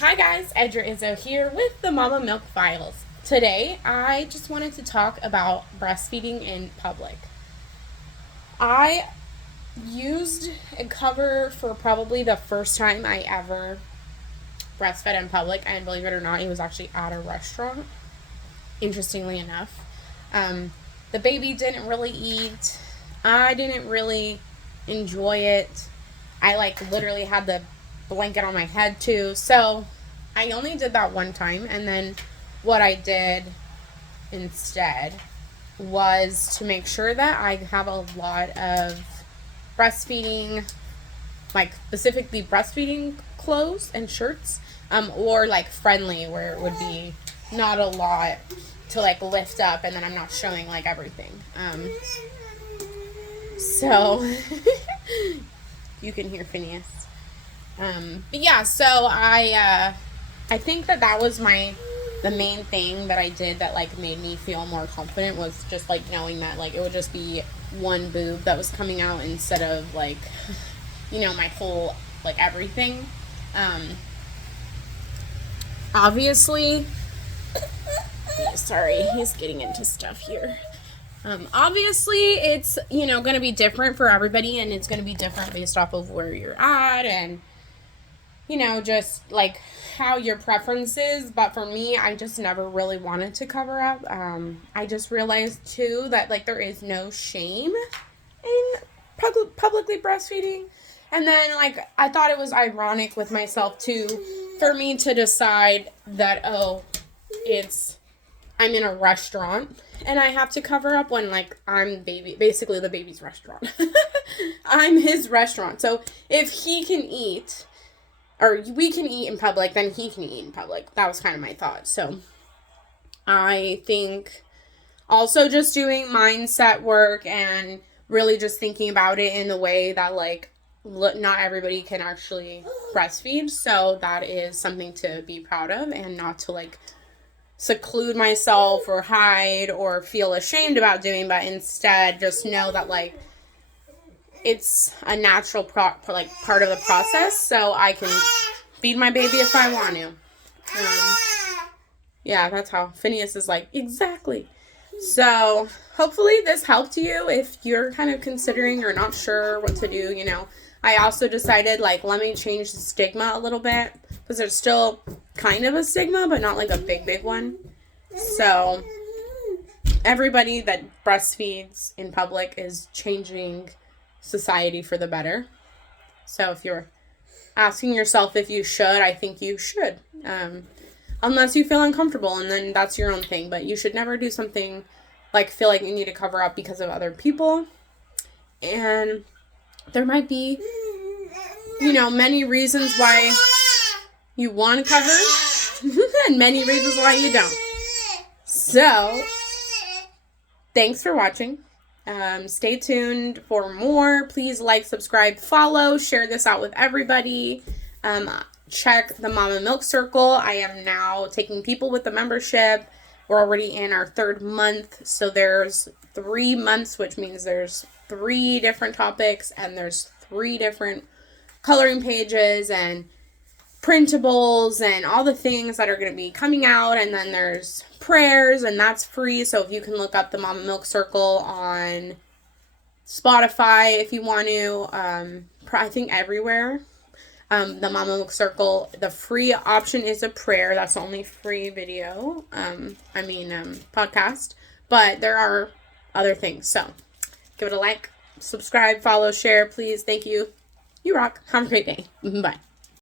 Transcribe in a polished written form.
Hi guys, Edra Izzo here with the Mama Milk Files. Today, I just wanted to talk about breastfeeding in public. I used a cover for probably the first time I ever breastfed in public, and believe it or not, it was actually at a restaurant, interestingly enough. Um, the baby didn't really eat. I didn't really enjoy it. I literally had the blanket on my head too. So I only did that one time, and then what I did instead was to make sure that I have a lot of breastfeeding, like specifically breastfeeding clothes and shirts, or like friendly where it would be not a lot to like lift up, and then I'm not showing like everything. So you can hear Phineas. But yeah, so I think that was the main thing that I did that like made me feel more confident, was just like knowing that like it would just be one boob that was coming out instead of like, my whole like everything. Obviously, sorry, he's getting into stuff here. Obviously, it's, going to be different for everybody, and it's going to be different based off of where you're at and, just like how your preference is. But for me, I just never really wanted to cover up. I just realized too that like there is no shame in publicly breastfeeding. And then like I thought it was ironic with myself too for me to decide that, I'm in a restaurant and I have to cover up when like I'm basically the baby's restaurant. I'm his restaurant. So if he can eat, or we can eat in public, then he can eat in public. That was kind of my thought. So I think also just doing mindset work and really just thinking about it in the way that like not everybody can actually breastfeed. So that is something to be proud of, and not to like seclude myself or hide or feel ashamed about doing, but instead just know that like it's a natural part of the process, so I can feed my baby if I want to. Yeah, that's how Phineas is like, exactly. So hopefully this helped you if you're kind of considering or not sure what to do. I also decided like, let me change the stigma a little bit, because there's still kind of a stigma, but not like a big one. So everybody that breastfeeds in public is changing society for the better. So if you're asking yourself if you should, I think you should. Unless you feel uncomfortable, and then that's your own thing. But you should never do something like feel like you need to cover up because of other people. And there might be, many reasons why you want to cover and many reasons why you don't. So, thanks for watching. Stay tuned for more. Please like, subscribe, follow, share this out with everybody. Check the Mama Milk Circle. I am now taking people with the membership. We're already in our 3rd month. So there's 3 months, which means there's 3 different topics, and there's 3 different coloring pages and printables and all the things that are going to be coming out. And then there's prayers, and that's free. So if you can look up the Mama Milk Circle on Spotify if you want to, I think everywhere. The Mama Milk Circle, the free option is a prayer. That's the only free video, podcast. But there are other things. So give it a like, subscribe, follow, share, please. Thank you. You rock. Have a great day. Bye.